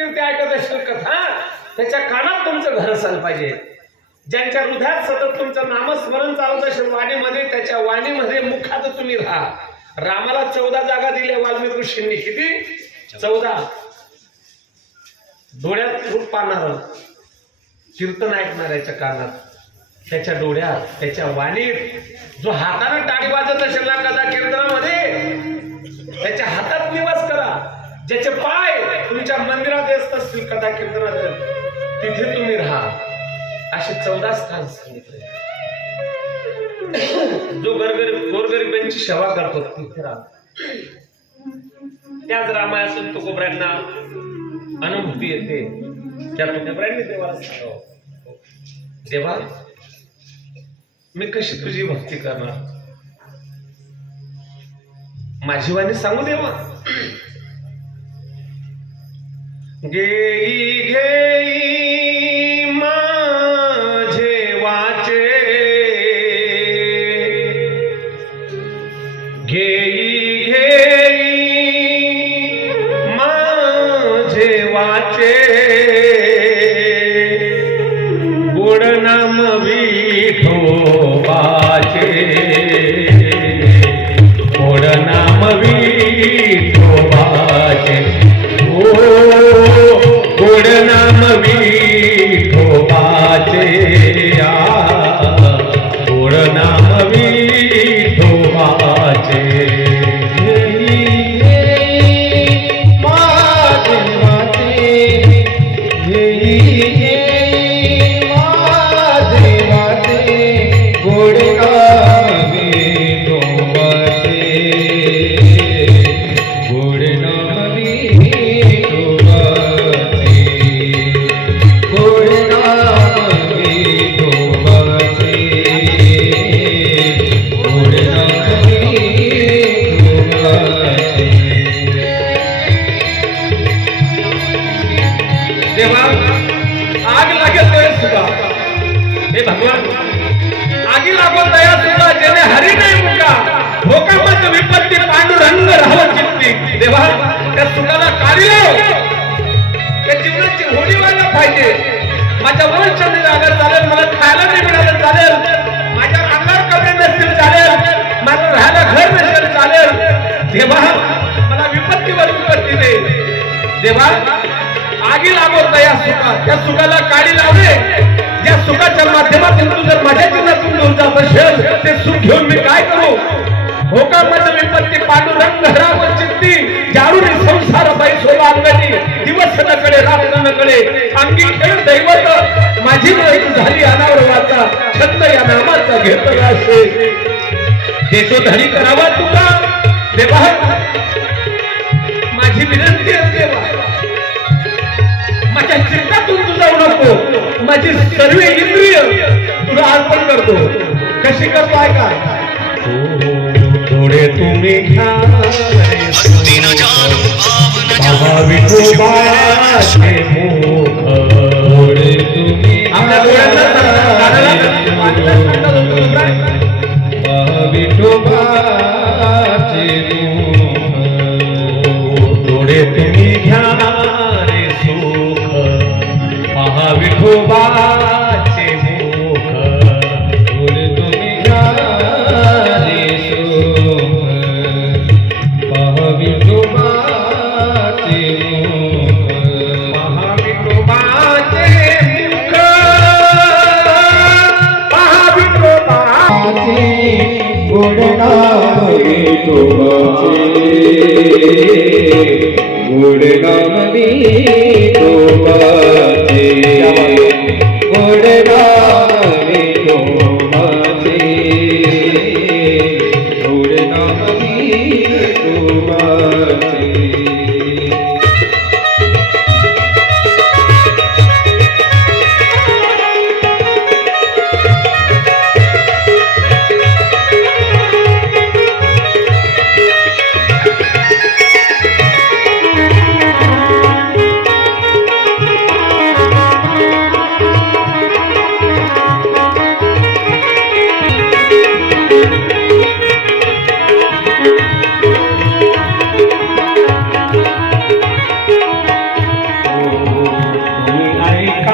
कीर्ती ऐकत असेल कथा त्याच्या कानात तुमचं घर असायला पाहिजे. ज्यांच्या हृदयात सतत तुमचं नामस्मरण चालत असेल वाणीमध्ये, त्याच्या वाणीमध्ये मुखात तुम्ही राहा. रामाला 14 जागा दिल्या वाल्मिक ऋषींनी. किती? 14. डोळ्यात रूप पाहणार, कीर्तन ऐकणाऱ्याच्या कानात, त्याच्या डोळ्यात, त्याच्या वाणीत. जो हाताने टाळी वाजत असेल ना कथा कीर्तनामध्ये, त्याच्या हातात निवास करा. ज्याचे पाय तुमच्या मंदिरात येत असतील कथा कीर्तनात, तिथे तुम्ही राहा. असे 14 स्थान सांगितले. जो गोरगरिबांची सेवा करतो तिथे राहा. त्याच रामायणातून तुकोबऱ्यांना अनुभूती येते. त्या तुकोबऱ्यांनी देवाला सांगावं, देवा मी कशी तुझी भक्ती करणार, माझी वाणी सांगू देवा. घेई घेई माझे वाचे, घेई घेई माझे वाचे, गोड नाम विठोबाचे, गोड नाम विठोबाचे, ओ गोड नाम विठोबाचे, गोड नाम विठोबाचे. आग लागेल तया सुद्धा, हे भगवान आगी लागो तया सुद्धा, जेने हरी नाही मुका भोका मत विपत्ती पांडुरंग राहावं चित्ती. देवा त्या सुखाला काढी लाव, त्या जीवनाची होडी व्हायला पाहिजे. माझ्या वंश निरागर चालेल, मला खायला नाही मिळालं चालेल, माझ्या अंगावर कपडे नसतील चालेल, मला राहायला घर नसेल चालेल. देवा मला विपत्तीवर विपत्ती दे. देवा आगी लागो तया सुखा, त्या सुखाला काडी लावले. ज्या सुखाच्या माध्यमातून तू जर माझ्या जीवनातून घेऊन जात असेल, ते सुख घेऊन मी काय करू. भोका मत विपत्ती पांडुरंग हराव चित्ती, जारुनी संसार बाई सोबा अंगणी, दिवस नकडे रात नकडे, अंगी खेळ दैवत, माझी माहिती झाली अनावर वाचा, छंद या नामाचा घेत असे. देतो धनी करावा तुला देवा, माझी विनंती आहे देवा. माझ्या चित्तातून तू जाऊ नको, माझी सर्व इंद्रिय तुला अर्पण करतो. कशी करतो ऐका. थोडे तुम्ही घ्या विठोबाचे मुख, थोडे तुम्ही आपल्या डोळ्यांना विठोबाचे मुख, थोडे तुम्ही घ्या विठोबाचे मुख, थोडे तुम्ही घ्या रे सुख, महाविठोबाचे मुख, महाविठोबाचे मुख, महाविठोबाचे गोड नाम विठोबाचे, गोड नाम विठोबाचे, गोड नाम विठोबाचे, गोड नाम विठोबाचे.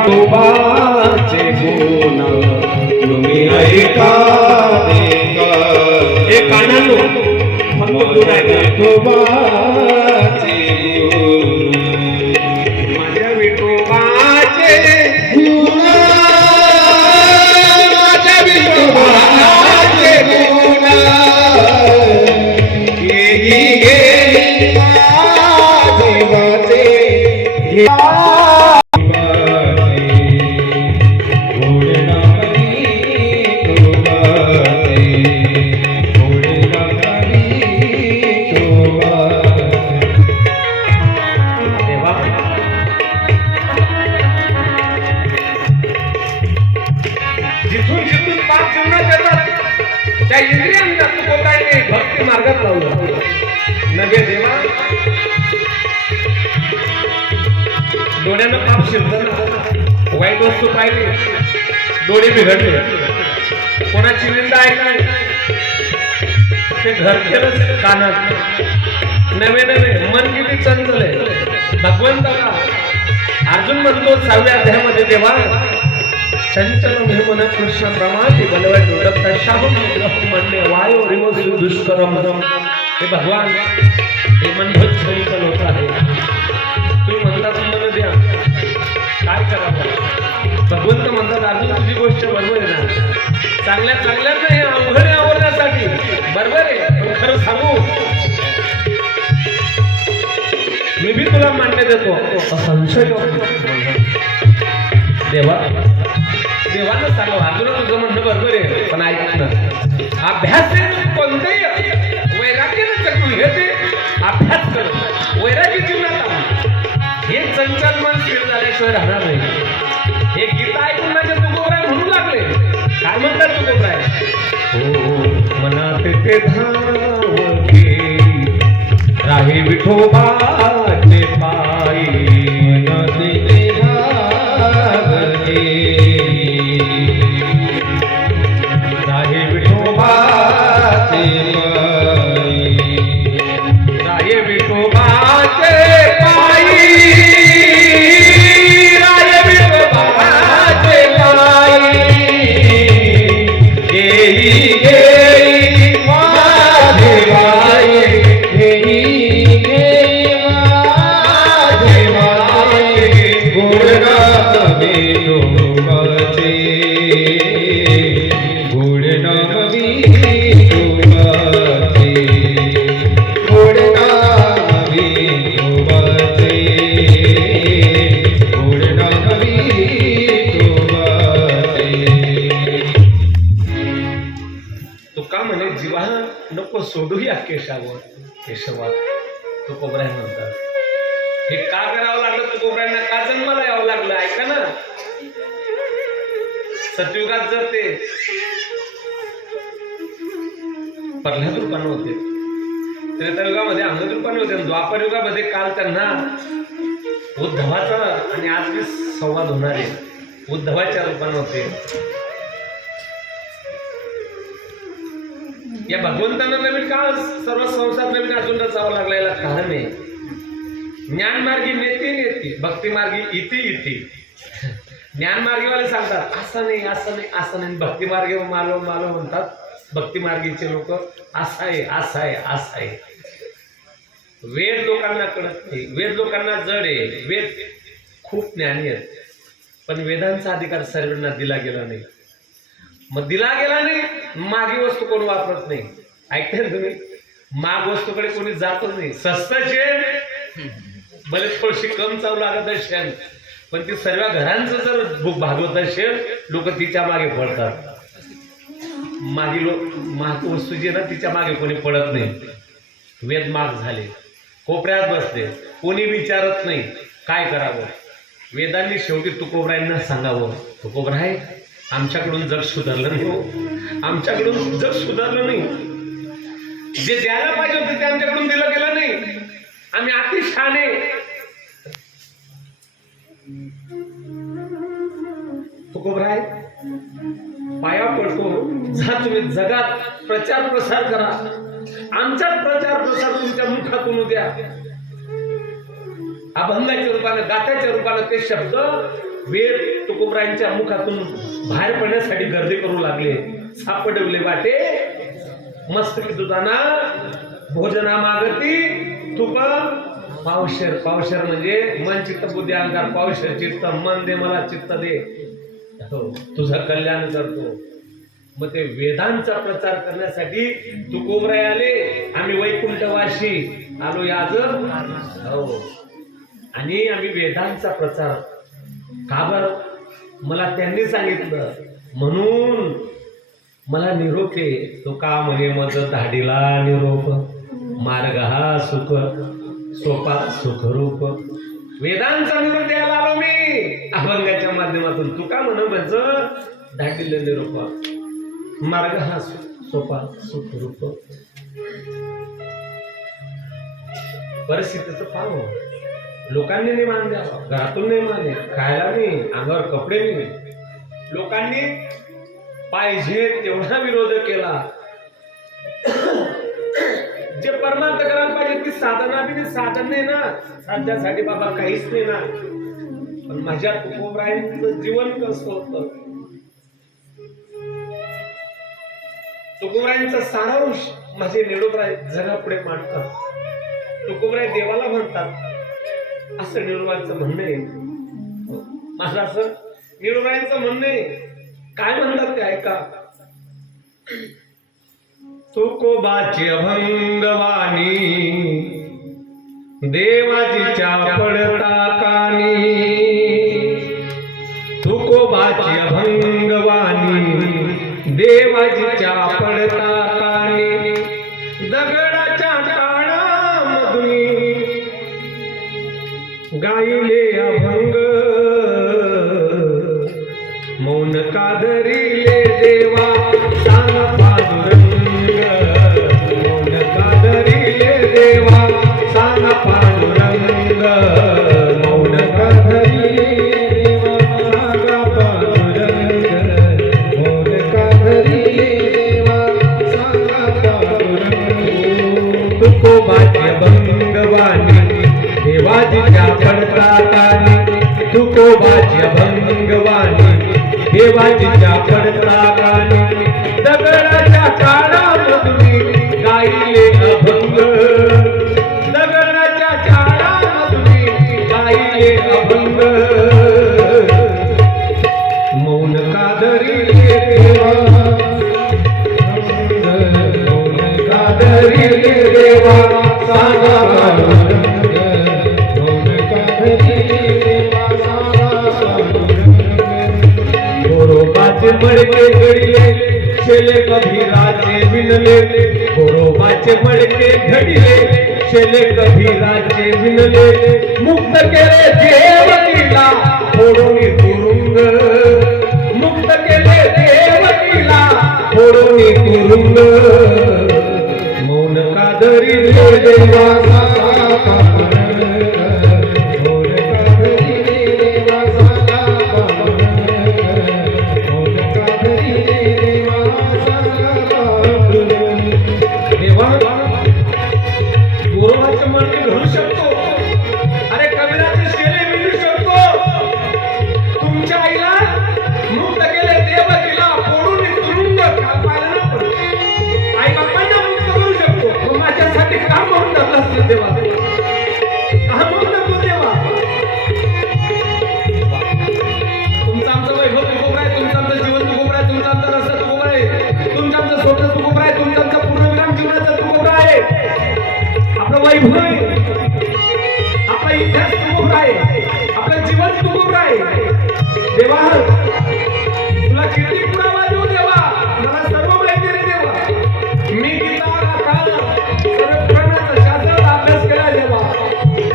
विठोबाचे गुण तुम्ही ऐकावे हे कानानो माझ्या विठोबाचे गुण माझ्या विठोबाचे गुण माझ्या विठोबाचे गुण येई गेली देवाचे जिथून जिथून पाप जीवनात येतात त्या इंद्रियांना तू बोलायने भक्ती मार्गात लावलं नव्हे देवा डोळ्यानं पाप शिरलं वाईट वस्तू पाहिली डोळे बिघडले कोणाची निंदा ऐकली ते घर केलं कानात नवे नवे मन किती चंचल भगवंताला अर्जुन म्हणतो 6व्या अध्यायामध्ये देवा चंचल मन कृष्ण प्रमाणे बलवत डोळत शाहू म्हणले वायो रिवो दुष्करम हे भगवान हे मन बहुत चंचल होत आहे तुम्ही म्हणतात मन द्या काय करावं भगवंत म्हणतात अर्जुन तुझी गोष्ट बरोबर आहे ना चांगल्या नाही अवघड आवडण्यासाठी बरोबर आहे पण खरं सांगू मी बी तुला मान्य देतो संशय देवानं सांगा अर्जुन तुझं म्हणणं बरोबर आहे पण ऐक ना अभ्यास कोणतेही वैराग्यानं तू हे ते अभ्यास कर वैराग्य जीवनात हे चंचल मन स्थिर झाल्याशिवाय राहणार नाही हे गीता ऐकून माझ्या तुकोबराय म्हणू लागले काय म्हणतात तुकोबराय हो मनात ते धावते राही विठोबाचे पायी मनात ते धावते राही विठोबाचे राही विठोबाचे पायी राही विठोबाचे पायी गेली गेली माझे बाई गेली गेली माझे बाई गुणनाम विठोबाचे गुणनाम विठोबाचे गुणनाम विठोबाचे गुणनाम विठोबाचे तुका म्हणे जीवा नको सोडूया केशवा तुकोबराय म्हणतात हे का करावं लागलं तुकोबरायांना का जन्माला यावं लागलं ऐका ना सतयुगात जर ते प्रल्हाद रूपाने होते त्रेतायुगामध्ये अंगद रूपाने होते द्वापर युगामध्ये काल त्यांना उद्धवाचा आणि आज मी संवाद होणार आहे उद्धवाच्या रूपाने होते या भगवंतांना नवीन काळ सर्व संसार नवीन अजून रचावा लागला याला कारण आहे ज्ञानमार्गी नेती भक्ती मार्गी इति ज्ञान मार्गीवाले सांगतात असं नाही भक्ती मार्गे मालो म्हणतात भक्ती मार्गीचे लोक असं आहे वेद लोकांना कळत नाही वेद लोकांना जड आहे वेद खूप ज्ञानी आहेत पण वेदांचा अधिकार सर्वांना दिला गेला नाही मग दिला गेला नाही मागी वस्तू कोण वापरत नाही ऐकताय तुम्ही माग वस्तूकडे कोणी जातच नाही स्वस्तचे भले थोडीशी कम चालू लागत असेल पण ती सर्व घरांचं जर भूक भागवत असेल लोक तिच्या मागे पडतात मागी माग वस्तू जी ना तिच्या मागे कोणी पडत नाही वेद माग झाले कोपऱ्यात बसले कोणी विचारत नाही काय करावं वेदांनी शेवटी तुकोबरायांना सांगावं तुकोबराय आमच्याकडून जग सुधारलं नाही आमच्याकडून जग सुधारलं नाही जे द्यायला पाहिजे होते ते आमच्याकडून दिलं गेलं नाही आम्ही अतिशहाणे तुकोबराय पाया पडतो जा तुम्ही जगात प्रचार प्रसार करा आमचा प्रचार प्रसार तुमच्या मुखातून द्या अभंगाच्या रूपाने गात्याच्या रूपाने ते शब्द वेद तुकोबरायांच्या मुखातून बाहेर पडण्यासाठी गर्दी करू लागले. सापडवले वाटे मस्त की दुधाना भोजना मागती तुक पावशेर. पावशेर म्हणजे मन चित्त बुद्धी अहंकार. पावशेर चित्त मन दे मला चित्त दे, हो तुझं कल्याण करतो. मग ते वेदांचा प्रचार करण्यासाठी तुकोबराय आले. आम्ही वैकुंठवासी आलो याज, हो, आणि आम्ही वेदांचा प्रचार का बरं मला त्यांनी सांगितलं म्हणून मला निरोप आहे. तो का म्हणे मज धाडीला निरोप, मार्ग हा सुख सोपा सुखरूप. वेदांचा निरोप द्यायला आलो मी अभंगाच्या माध्यमातून. तू का म्हण म्हणजे धाडीला निरोप, मार्ग हा सोपा सुखरूप. परिस्थितीचं पाहू. लोकांनी नाही मान द्यावा, घरातून नाही माने, खायला नाही, अंगावर कपडे नाही. लोकांनी पाहिजे तेवढा विरोध केला. जे परमार्थ करायला पाहिजे ती साधना बी साधन नाही ना, साध्यासाठी बाबा काहीच नाही ना. पण माझ्या तुकोबरायांचं जीवन कसं होतं, तुकोबरायांचा सारांश माझे निरोपराय जगापुढे मांडतात. तुकोबराय देवाला म्हणतात असं निरोबाचं म्हणणं आहे. माझं असं निरोबाचं म्हणणं आहे. काय म्हणतात ते ऐका. तुकोबाची अभंगवाणी देवाजीच्या पडता कानी. तुकोबाची अभंगवाणी देवाजीच्या पडता कानी. दगडाच्या काळामधून गायले अभंग मौन का धरिले देवा सांग पांडुरंग. मौन का धरिले देवा सांग पांडुरंग. मौन का धरिले देवा सांग पांडुरंग. मौन का धरिले देवा सांग पांडुरंग. तुकोबाची अभंगवाणी देवाजीच्या पडता कानी. तुकोबाची अभंगवाणी देवाजीच्या पडता कानी. दगडाच्या काळामधून गायले अभंग. दगडाच्या काळामधून गायले अभंग. मौन का धरिले देवा, मौन का धरिले देवा सांगा पांडुरंग. गोरोबाचे मडके घडिले शेले कबीराचे विणले. गोरोबाचे मडके घडिले शेले कबीराचे विणले. मुक्त केले देवकीला फोडून तुरुंग. मुक्त केले देवकीला फोडून तुरुंग. मौन का धरिले देवा आपला इतिहास तुकोबर आहे. आपलं जीवन तुकोबर आहे. देवा तुला किती पुरावा देऊ देवा, मला सर्व माहिती रे देवा. मी गीता गाथा सर्व पुराणाचा शास्त्राचा अभ्यास केला देवा,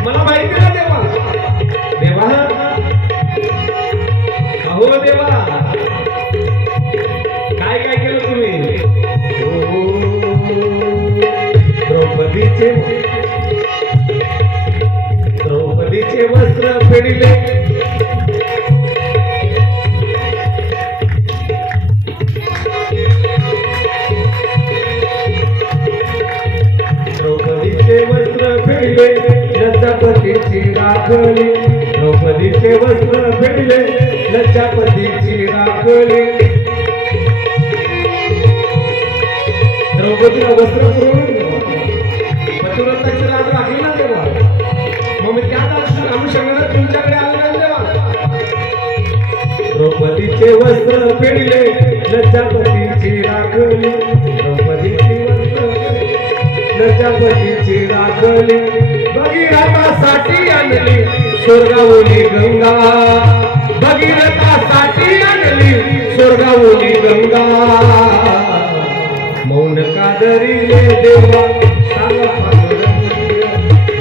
मला माहिती ना देवा. देवा अहो देवा काय काय केलं तुम्ही. द्रौपदीचे वस्त्र फेडिले. द्रौपदीचे वस्त्र फेडिले. लज्जापतीची राखली. द्रौपदीचे द्रौपदीचे वस्त्र फेडले लज्जापतीची राखली द्रौपदीला वस्त्र पुरवून पतिव्रताची राज राखली ना तेव्हा मग मी त्याच अनुषंगाने तुमच्याकडे आलो ना तेव्हा द्रौपदीचे वस्त्र फेडले लज्जापतीची राखली द्रौपदीची वस्त्र लज्जापतीची राखली भगीरथासाठी आणली स्वर्गावली गंगा भगीरथासाठी आणली स्वर्गावली गंगा मौन कादरीले देवा सांग पांडुरंग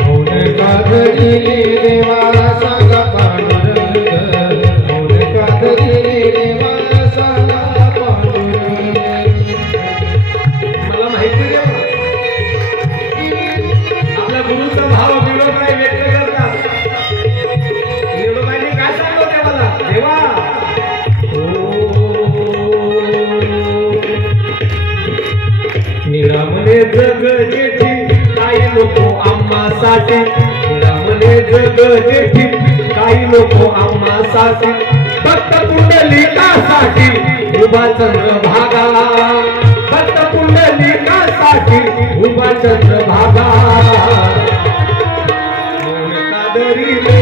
मौन कादरीले देवा सांग पांडुरंग मौन कादरीले देवा सांग पांडुरंग मला माहिती देवा आपल्या गुरुचा भाव विनोबाई व्यक्त करतात विनोबाईंनी काय सांगलं देवाला देवा निरामने जग जेठी काही नको आम्हासाठी निरामने जग जेठी काही नको आम्हासाठी भक्त पुंडलिकासाठी उभा चंद्रभागा भक्त पुंडलिकासाठी उभा चंद्रभागा मौन कादरीले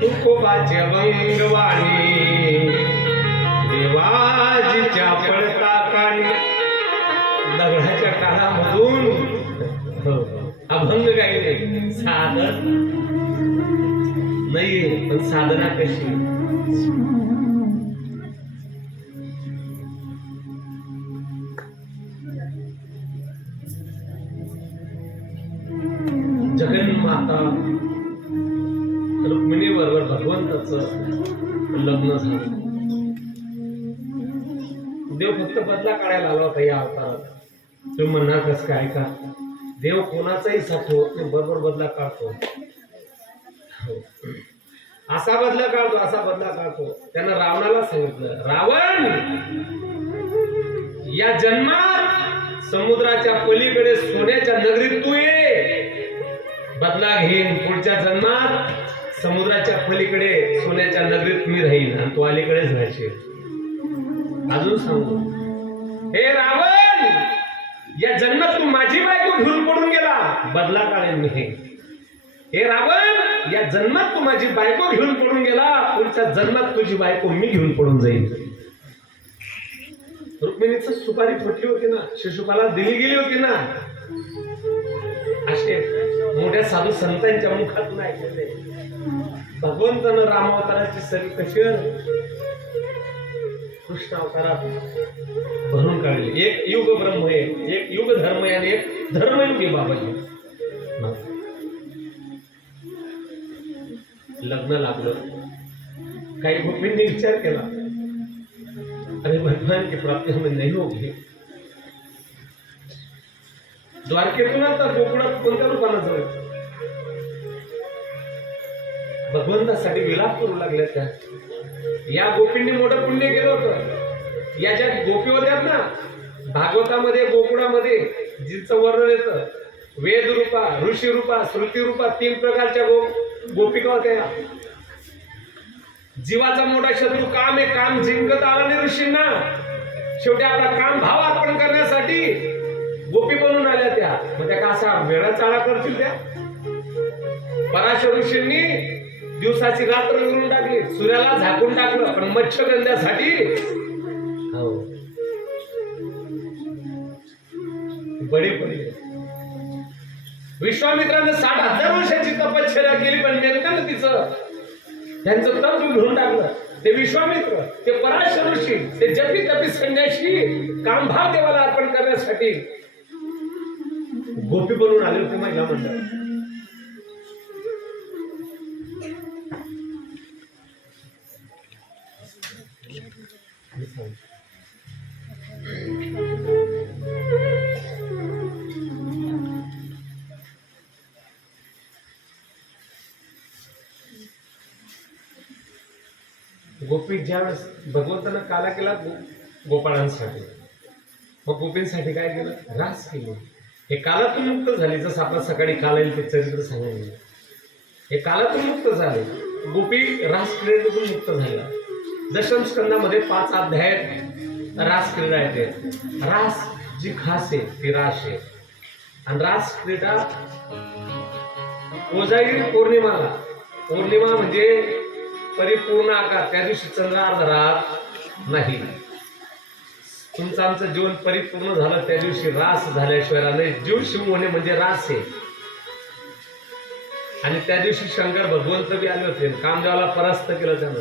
तुकोबाचे वंगवाणी देवाजीच्या पडता कानी दगडाच्या काळामधून अभंग गायले साधन नाहीये पण साधना कशी जगन्माता रुक्मिणी बरोबर भगवंताचं लग्न झालं देव फक्त बदला काढायला आला होता या अवतारात तुम्ही म्हणणार कसं काय का देव कोणाचाही साथो बरोबर बदला काढतो असा बदला काढतो त्यानं रावणाला सांगितलं रावण या जन्मात समुद्राच्या पलीकडे सोन्याच्या नगरीत तू ये बदला घेईन पुढच्या जन्मात समुद्राच्या पलीकडे सोन्याच्या नगरीत मी राहीन आणि तू अलीकडेच राहशील अजून सांगू हे रावण या जन्मात तू माझी बायको घेऊन पडून गेला बदला काढेन मी हे रावण या जन्मात तू माझी बायको घेऊन पडून गेला पुढच्या जन्मात तुझी बायको मी घेऊन पडून जाईल रुक्मिणीचं सुपारी फुटली होती ना शिशुपाला दिली गेली होती ना असे मोठ्या साधू संतांच्या मुखातून ऐकले भगवंतानं रामावताराची सरी कशी कृष्ण अवतारात भरून काढली एक युग ब्रह्म आहे एक युग धर्म आहे आणि एक धर्मयुग आहे बाबाजी लग्न लागलं काही गोपींनी विचार केला अरे भगवान की प्राप्ती हमें नहीं होगी द्वारकेतून आता गोकुळात कोणत्या रूपानं जाईल भगवंतासाठी विलाप करू लागले त्या या गोपींनी मोठं पुण्य केलं होतं या ज्या गोपी होत्यात ना भागवतामध्ये गोकुळामध्ये जिचं वर्णन येतं वेद रूपा ऋषी रूपा श्रुती रूपा 3 प्रकारच्या गोपिका होत्या जीवाचा मोठा शत्रू काम आहे काम जिंकत आला नाही ऋषींना शेवटी आपला काम भाव अर्पण करण्यासाठी गोपी बनून आल्या त्या मग त्या कसा वेळा चाळा करतील त्या पराशर ऋषींनी दिवसाची रात्र करून टाकली सूर्याला झाकून टाकलं पण मच्छगंध्यासाठी हो बळी पडले विश्वामित्राने 60,000 वर्षाची तपश्चर्या केली पण मेनकानं तिचं त्यांचं तप घेऊन टाकलं ते विश्वामित्र ते पराशर ऋषी ते जपी तपी संन्यासी कामभाव देवाला अर्पण करण्यासाठी गोपी बनून आले होते महिला मंडळ गोपी ज्यावेळेस भगवंतानं काला केला गोपाळांसाठी, मग गोपींसाठी काय केलं? रास केले. हे कालातून मुक्त झाले. जसं आपण सकाळी काला येईल ते चरित्र सांगितलं, हे कालातून मुक्त झाले. गोपी रास क्रीडेतून मुक्त झाला. दशम स्कंदामध्ये 5 अध्याय रास क्रीडा येते. रास जी खास आहे ती रास आहे. आणि रास क्रीडा कोजागिरी पौर्णिमाला, पौर्णिमा म्हणजे परिपूर्ण आकार, त्या दिवशी चंद्र अर्ध राहत नाही. तुमचं आमचं जीवन परिपूर्ण झालं त्या दिवशी रास झाल्याशिवाय राहणे. जीव शिव होणे म्हणजे रास आहे. आणि त्या दिवशी शंकर भगवंत बी आले होते. कामदेवाला परास्त केलं त्यानं.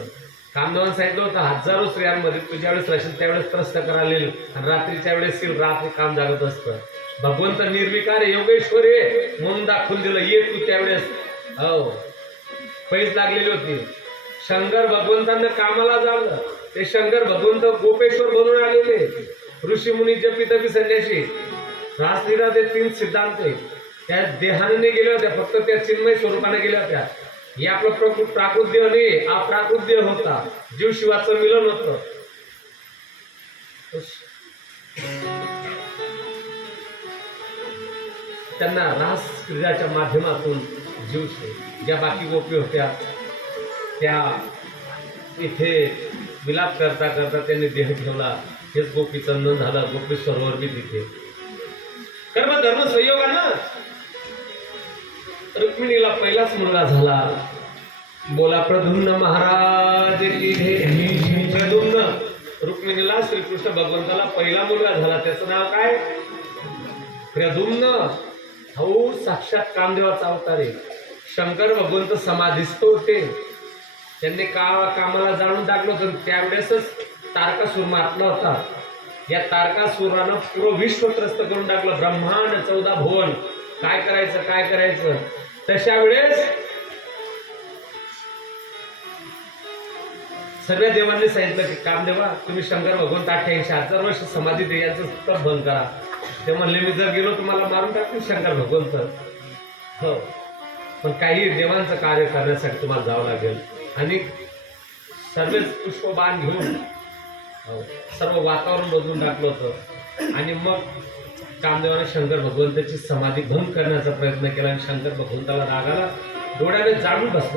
कामदेवानं सांगितलं होतं हजारो स्त्रियांमध्ये तू ज्यावेळेस राहशील त्यावेळेस त्रस्त करायला येईल, आणि रात्रीच्या वेळेस रात्री काम जागत असतं. भगवंत निर्विकार योगेश्वर आहे म्हणून दाखवून दिलं. ये तू त्यावेळेस हो पैस लागलेली होती. शंकर भगवंतांना कामाला जावलं. ते शंकर भगवंत गोपेश्वर बनून आलेले. ऋषी मुनी जपी तपी संन्यासी. रासलीला ते 3 सिद्धांत आहे. त्या देहाने गेल्या होत्या, फक्त त्या चिन्मय स्वरूपाने गेल्या होत्या. हे आपलं प्राकृत देह नाही, अप्राकृत देह होता. जीव शिवाचं मिलन होतं. त्यांना रास क्रीडाच्या माध्यमातून जीव ज्या बाकी गोपी होत्या त्या इथे विलाप करता करता त्यांनी देह ठेवला. हेच गोपी चंदन झालं. गोपी सरोवर बी तिथे कर्म धर्म संयोगानं रुक्मिणीला पहिलाच मुलगा झाला. बोला प्रद्युम्न महाराज की जय. प्रद्युम्न रुक्मिणीला श्रीकृष्ण भगवंताला पहिला मुलगा झाला. त्याचं नाव काय? प्रद्युम्न. हो साक्षात कामदेवाचा अवतार आहे. शंकर भगवंत समाधिस्थ होते. त्यांनी कामाला जाणून टाकलं होतं. त्यावेळेसच तारकासूर मारला होता. या तारकासुरानं पूर्ण विश्व त्रस्त करून टाकलं. ब्रह्मांड 14 भुवन. काय करायचं काय करायचं. तशा वेळेस सगळ्या देवांनी सांगितलं की कामदेवा तुम्ही शंकर भगवंत 88,000 वर्ष समाधीत यांचं तप बंद करा. ते म्हणले मी जर गेलो तुम्हाला मारून टाकतील शंकर भगवंत. हो पण काही देवांचं कार्य करण्यासाठी तुम्हाला जावं लागेल. आणि सर्वच पुष्पबाण घेऊन सर्व वातावरण बदलून टाकलं होतं. आणि मग कामदेवाने शंकर भगवंताची समाधी भंग करण्याचा प्रयत्न केला. आणि शंकर भगवंताला रागाला डोळ्याने जाळून बसलो.